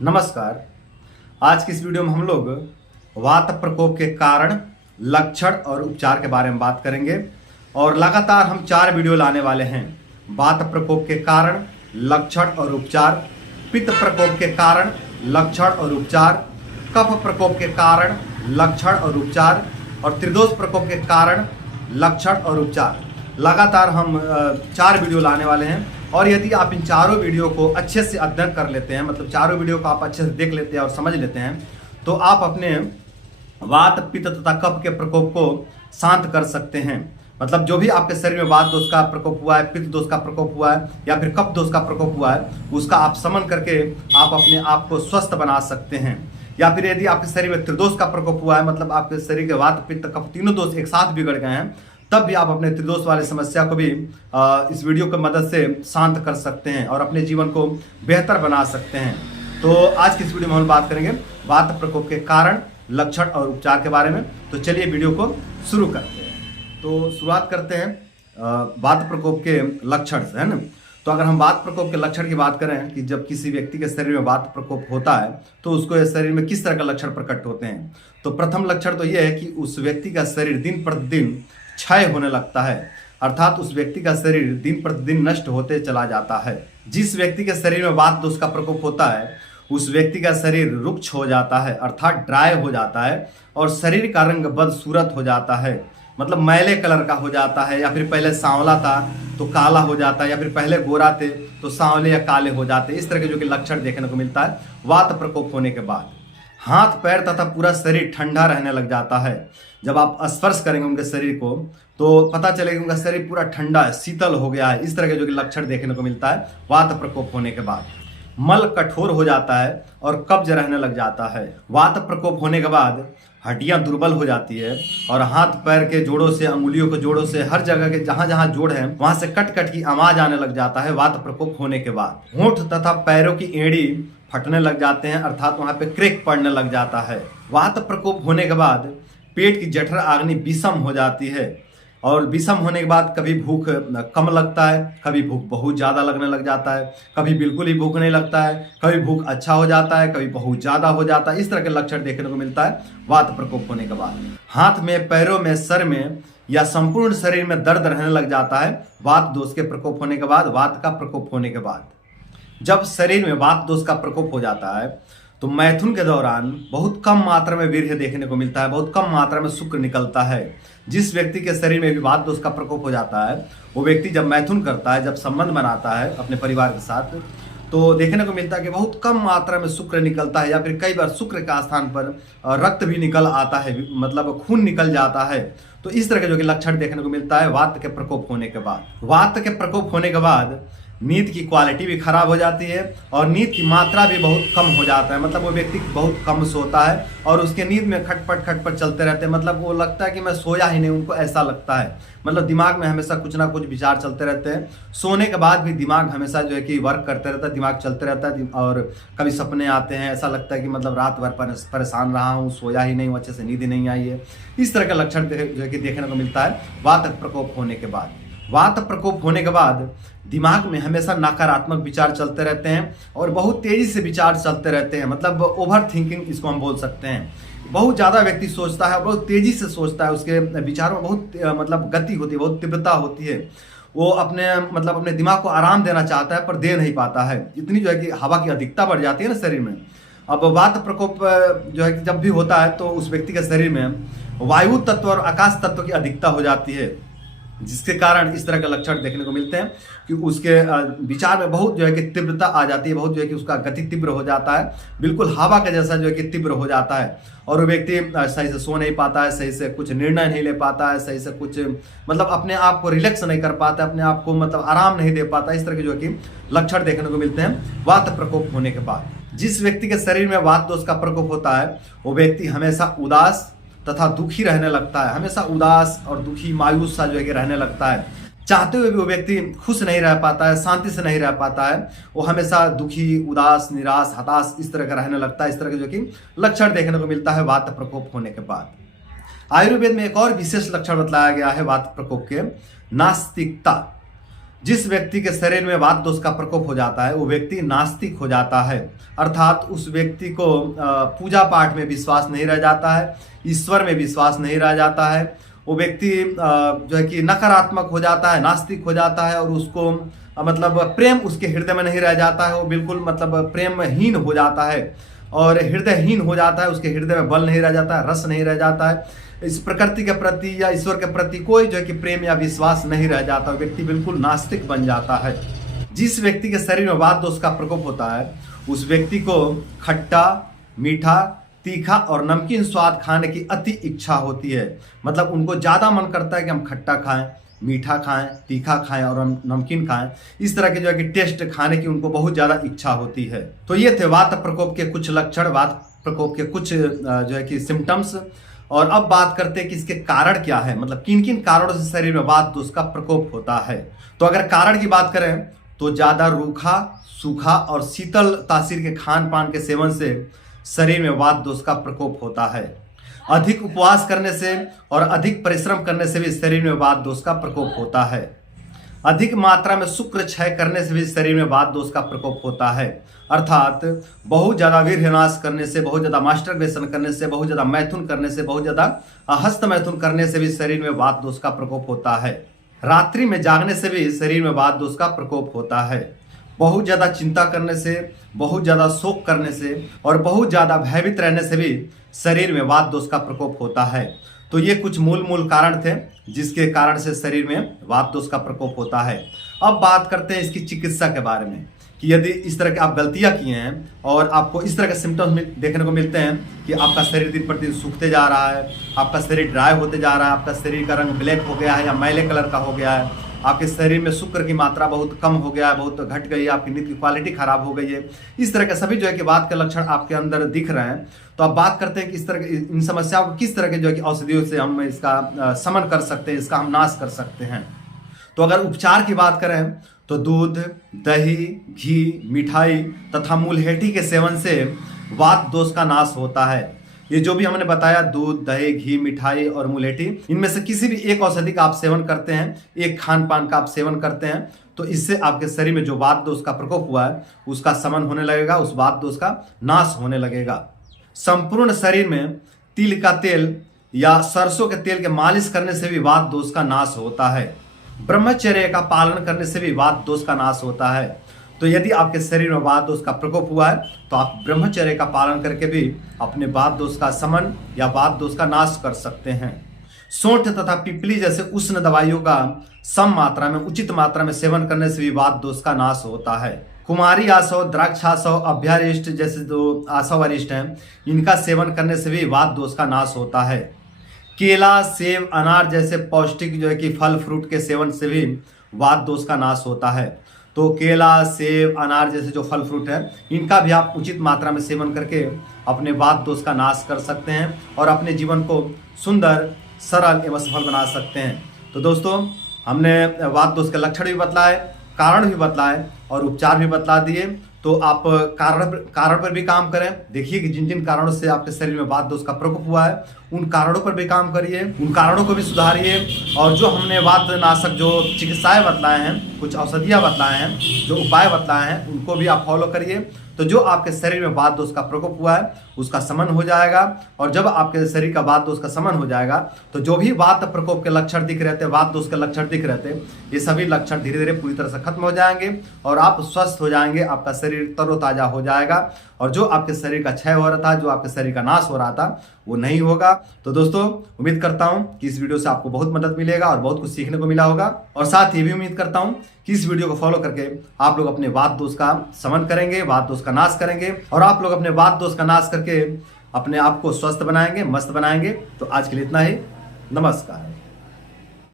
नमस्कार। आज की इस वीडियो में हम लोग वात प्रकोप के कारण, लक्षण और उपचार के बारे में बात करेंगे और लगातार हम 4 वीडियो लाने वाले हैं। वात प्रकोप के कारण, लक्षण और उपचार, पित्त प्रकोप के कारण, लक्षण और उपचार, कफ प्रकोप के कारण, लक्षण और उपचार और त्रिदोष प्रकोप के कारण, लक्षण और उपचार। लगातार हम 4 वीडियो लाने वाले हैं और यदि आप इन चारों वीडियो को अच्छे से अध्ययन कर लेते हैं, मतलब चारों वीडियो को आप अच्छे से देख लेते हैं और समझ लेते हैं, तो आप अपने वात, पित्त तथा कफ के प्रकोप को शांत कर सकते हैं। मतलब जो भी आपके शरीर में वात दोष का प्रकोप हुआ है, पित्त दोष का प्रकोप हुआ है या फिर कफ दोष का प्रकोप हुआ है, उसका आप शमन करके आप अपने आप को स्वस्थ बना सकते हैं। या फिर यदि आपके शरीर में त्रिदोष का प्रकोप हुआ है, मतलब आपके शरीर के वात, पित्त, कफ तीनों दोष एक साथ बिगड़ गए हैं, तब भी आप अपने त्रिदोष वाले समस्या को भी इस वीडियो की मदद से शांत कर सकते हैं और अपने जीवन को बेहतर बना सकते हैं। तो आज की इस वीडियो में हम बात करेंगे वात प्रकोप के कारण, लक्षण और उपचार के बारे में। तो चलिए वीडियो को शुरू करते हैं। तो शुरुआत करते हैं वात प्रकोप के लक्षण से, है ना। तो अगर हम वात प्रकोप के लक्षण की बात करें कि जब किसी व्यक्ति के शरीर में वात प्रकोप होता है तो उसको शरीर में किस तरह का लक्षण प्रकट होते हैं। तो प्रथम लक्षण तो यह है कि उस व्यक्ति का शरीर दिन प्रतिदिन क्षय होने लगता है, अर्थात उस व्यक्ति का शरीर दिन प्रतिदिन नष्ट होते चला जाता है। जिस व्यक्ति के शरीर में वात दोष का प्रकोप होता है उस व्यक्ति का शरीर रुक्ष हो जाता है, अर्थात ड्राई हो जाता है और शरीर का रंग बदसूरत हो जाता है, मतलब मैले कलर का हो जाता है। या फिर पहले सांवला था तो काला हो जाता है, या फिर पहले गोरा थे तो सांवले या काले हो जाते हैं। इस तरह के जो कि लक्षण देखने को मिलता है वात प्रकोप होने के बाद। हाथ, पैर तथा पूरा शरीर ठंडा रहने लग जाता है। जब आप स्पर्श करेंगे उनके शरीर को तो पता चलेगा उनका शरीर पूरा ठंडा है, शीतल हो गया है। इस तरह के जो कि लक्षण देखने को मिलता है वात प्रकोप होने के बाद। मल कठोर हो जाता है और कब्ज रहने लग जाता है। वात प्रकोप होने के बाद हड्डियां दुर्बल हो जाती है और हाथ पैर के जोड़ों से, अंगुलियों के जोड़ों से, हर जगह के जहां जहां जोड़ है वहां से कट कट की आवाज आने लग जाता है वात प्रकोप होने के बाद। होंठ तथा पैरों की एड़ी फटने लग जाते हैं, अर्थात वहां पे क्रैक पड़ने लग जाता है। वात प्रकोप होने के बाद पेट की जठर आग्नि विषम हो जाती है और विषम होने के बाद कभी भूख कम लगता है, कभी भूख बहुत ज़्यादा लगने लग जाता है, कभी बिल्कुल ही भूख नहीं लगता है, कभी भूख अच्छा हो जाता है, कभी बहुत ज़्यादा हो जाता है। इस तरह के लक्षण देखने को मिलता है वात प्रकोप होने के बाद। हाथ में, पैरों में, सर में या संपूर्ण शरीर में दर्द रहने लग जाता है वात दोष के प्रकोप होने के बाद, वात का प्रकोप होने के बाद। जब शरीर में वात दोष का प्रकोप हो जाता है तो मैथुन के दौरान बहुत कम मात्रा में वीर्य देखने को मिलता है, बहुत कम मात्रा में शुक्र निकलता है। जिस व्यक्ति के शरीर में भी वात दोष का प्रकोप हो जाता है वो व्यक्ति जब मैथुन करता है, जब संबंध बनाता है अपने परिवार के साथ, तो देखने को मिलता है कि बहुत कम मात्रा में शुक्र निकलता है या फिर कई बार शुक्र का स्थान पर रक्त भी निकल आता है, मतलब खून निकल जाता है। तो इस तरह के जो कि लक्षण देखने को मिलता है वात के प्रकोप होने के बाद। वात के प्रकोप होने के बाद नींद की क्वालिटी भी खराब हो जाती है और नींद की मात्रा भी बहुत कम हो जाता है, मतलब वो व्यक्ति बहुत कम सोता है और उसके नींद में खटपट चलते रहते हैं, मतलब वो लगता है कि मैं सोया ही नहीं, उनको ऐसा लगता है। मतलब दिमाग में हमेशा कुछ ना कुछ विचार चलते रहते हैं। सोने के बाद भी दिमाग हमेशा जो है कि वर्क करते रहता है, दिमाग चलते रहता है और कभी सपने आते हैं, ऐसा लगता है कि मतलब रात भर परेशान रहा हूँ, सोया ही नहीं हूँ, अच्छे से नींद नहीं आई है। इस तरह का लक्षण जो है कि देखने को मिलता है वात प्रकोप होने के बाद। वात प्रकोप होने के बाद दिमाग में हमेशा नकारात्मक विचार चलते रहते हैं और बहुत तेजी से विचार चलते रहते हैं, मतलब ओवर थिंकिंग इसको हम बोल सकते हैं। बहुत ज़्यादा व्यक्ति सोचता है, बहुत तेजी से सोचता है, उसके विचारों में बहुत मतलब गति होती है, बहुत तीव्रता होती है। वो अपने दिमाग को आराम देना चाहता है पर दे नहीं पाता है, इतनी जो है कि हवा की अधिकता बढ़ जाती है ना शरीर में। अब वात प्रकोप जो है कि जब भी होता है तो उस व्यक्ति के शरीर में वायु तत्व और आकाश तत्व की अधिकता हो जाती है, जिसके कारण इस तरह के लक्षण देखने को मिलते हैं कि उसके विचार में बहुत जो है कि तीव्रता आ जाती है, बहुत जो है कि उसका गति तीव्र हो जाता है, बिल्कुल हवा का जैसा जो है कि तीव्र हो जाता है और वो व्यक्ति सही से सो नहीं पाता है, सही से कुछ निर्णय नहीं ले पाता है, सही से कुछ मतलब अपने आप को रिलैक्स नहीं कर पाता है, अपने आप को मतलब आराम नहीं दे पाता। इस तरह के जो है कि लक्षण देखने को मिलते हैं वात प्रकोप होने के बाद। जिस व्यक्ति के शरीर में वात दोष का प्रकोप होता है वो व्यक्ति हमेशा उदास तथा दुखी रहने लगता है, हमेशा उदास और दुखी, मायूस सा जो है कि रहने लगता है। चाहते हुए भी वो व्यक्ति खुश नहीं रह पाता है, शांति से नहीं रह पाता है, वो हमेशा दुखी, उदास, निराश, हताश इस तरह का रहने लगता है। इस तरह के जो कि लक्षण देखने को मिलता है वात प्रकोप होने के बाद। आयुर्वेद में एक और विशेष लक्षण बतलाया गया है वात प्रकोप के, नास्तिकता। जिस व्यक्ति के शरीर में वात दोष का प्रकोप हो जाता है वो व्यक्ति नास्तिक हो जाता है, अर्थात उस व्यक्ति को पूजा पाठ में विश्वास नहीं रह जाता है, ईश्वर में विश्वास नहीं रह जाता है। वो व्यक्ति जो है कि नकारात्मक हो जाता है, नास्तिक हो जाता है और उसको मतलब प्रेम उसके हृदय में नहीं रह जाता है। वो बिल्कुल मतलब प्रेमहीन हो जाता है और हृदयहीन हो जाता है, उसके हृदय में बल नहीं रह जाता है, रस नहीं रह जाता है, इस प्रकृति के प्रति या ईश्वर के प्रति कोई जो है कि प्रेम या विश्वास नहीं रह जाता, व्यक्ति बिल्कुल नास्तिक बन जाता है। जिस व्यक्ति के शरीर में वात दोष का प्रकोप होता है उस व्यक्ति को खट्टा, मीठा, तीखा और नमकीन स्वाद खाने की अति इच्छा होती है। मतलब उनको ज़्यादा मन करता है कि हम खट्टा खाएं, मीठा खाएं, तीखा खाएं और हम नमकीन खाएं। इस तरह के जो है कि टेस्ट खाने की उनको बहुत ज़्यादा इच्छा होती है। तो ये थे वात प्रकोप के कुछ लक्षण, वात प्रकोप के कुछ जो है कि सिम्टम्स। और अब बात करते हैं कि इसके कारण क्या है, मतलब किन किन कारणों से शरीर में वात दोष का प्रकोप होता है। तो अगर कारण की बात करें तो ज़्यादा रूखा, सूखा और शीतल तासीर के खान पान के सेवन से शरीर में वात दोष का प्रकोप होता है। अधिक उपवास करने से और अधिक परिश्रम करने से भी शरीर में वात दोष का प्रकोप होता है। अधिक मात्रा में शुक्र क्षय करने से भी शरीर में वात दोष का प्रकोप होता है, अर्थात बहुत ज़्यादा वीर्यनाश करने से, बहुत ज़्यादा मास्टरबेशन करने से, बहुत ज़्यादा मैथुन करने से, बहुत ज़्यादा हस्त मैथुन करने से भी शरीर में वात दोष का प्रकोप होता है। रात्रि में जागने से भी शरीर में वात दोष का प्रकोप होता है। बहुत ज़्यादा चिंता करने से, बहुत ज़्यादा शोक करने से और बहुत ज़्यादा भयभीत रहने से भी शरीर में वात दोष का प्रकोप होता है। तो ये कुछ मूल कारण थे जिसके कारण से शरीर में वात दोष का प्रकोप होता है। अब बात करते हैं इसकी चिकित्सा के बारे में कि यदि इस तरह की आप गलतियां किए हैं और आपको इस तरह के सिम्टम्स देखने को मिलते हैं कि आपका शरीर दिन प्रतिदिन सूखते जा रहा है, आपका शरीर ड्राई होते जा रहा है, आपका शरीर का रंग ब्लैक हो गया है या मैले कलर का हो गया है, आपके शरीर में शुक्र की मात्रा बहुत कम हो गया है, बहुत घट गई है, आपकी नींद की क्वालिटी खराब हो गई है, इस तरह के सभी जो है कि वात के लक्षण आपके अंदर दिख रहे हैं, तो आप बात करते हैं कि इस तरह इन समस्याओं को किस तरह के जो है कि औषधियों से हम इसका शमन कर सकते हैं, इसका हम नाश कर सकते हैं। तो अगर उपचार की बात करें तो दूध, दही, घी, मिठाई तथा मुलहठी के सेवन से वात दोष का नाश होता है। ये जो भी हमने बताया, दूध, दही, घी, मिठाई और मुलहठी, इनमें से किसी भी एक औषधि का आप सेवन करते हैं, एक खान पान का आप सेवन करते हैं, तो इससे आपके शरीर में जो वात दोष का प्रकोप हुआ है उसका शमन होने लगेगा, उस वात दोष का नाश होने लगेगा। संपूर्ण शरीर में तिल का तेल या सरसों के तेल के मालिश करने से भी वात दोष का नाश होता है। ब्रह्मचर्य का पालन करने से भी वात दोष का नाश होता है। तो यदि आपके शरीर में वात दोष का प्रकोप हुआ है तो आप ब्रह्मचर्य का पालन करके भी अपने वात दोष का शमन या वात दोष का नाश कर सकते हैं। सौंठ तथा पिपली जैसे उष्ण दवाइयों का सम मात्रा में, उचित मात्रा में सेवन करने से भी वात दोष का नाश होता है। कुमारी आसव, द्राक्षासव, अभ्यारिष्ट जैसे जो आसव अरिष्ट हैं, इनका सेवन करने से भी वात दोष का नाश होता है। केला, सेब, अनार जैसे पौष्टिक जो है कि फल फ्रूट के सेवन से भी वात दोष का नाश होता है। तो केला, सेब, अनार जैसे जो फल फ्रूट है, इनका भी आप उचित मात्रा में सेवन करके अपने वात दोष का नाश कर सकते हैं और अपने जीवन को सुंदर, सरल एवं सफल बना सकते हैं। तो दोस्तों, हमने वात दोष के लक्षण भी बतलाए, कारण भी बतलाए और उपचार भी बतला दिए। तो आप कारण पर भी काम करें। देखिए कि जिन जिन कारणों से आपके शरीर में वात दोष का प्रकोप हुआ है उन कारणों पर भी काम करिए, उन कारणों को भी सुधारिए। और जो हमने वात नाशक जो चिकित्साएं बतलाए हैं, कुछ औषधियाँ बतलाए हैं, जो उपाय बतलाए हैं, उनको भी आप फॉलो करिए। तो जो आपके शरीर में वात दोष का प्रकोप हुआ है उसका शमन हो जाएगा। और जब आपके शरीर का वात दोष का शमन हो जाएगा तो जो भी वात प्रकोप के लक्षण दिख रहे थे, वात दोष के लक्षण दिख रहे थे, ये सभी लक्षण धीरे धीरे पूरी तरह से खत्म हो जाएंगे और आप स्वस्थ हो जाएंगे। आपका शरीर तरोताजा हो जाएगा और जो आपके शरीर का क्षय हो रहा था, जो आपके शरीर का नाश हो रहा था, वो नहीं होगा। तो दोस्तों, उम्मीद करता हूं कि इस वीडियो से आपको बहुत मदद मिलेगा और बहुत कुछ सीखने को मिला होगा। और साथ ही भी उम्मीद करता हूं कि इस वीडियो को फॉलो करके आप लोग अपने वात दोष का शमन करेंगे, वात दोष का नाश करेंगे और आप लोग अपने वात दोष का नाश करके अपने आप को स्वस्थ बनाएंगे, मस्त बनाएंगे। तो आज के लिए इतना ही। नमस्कार।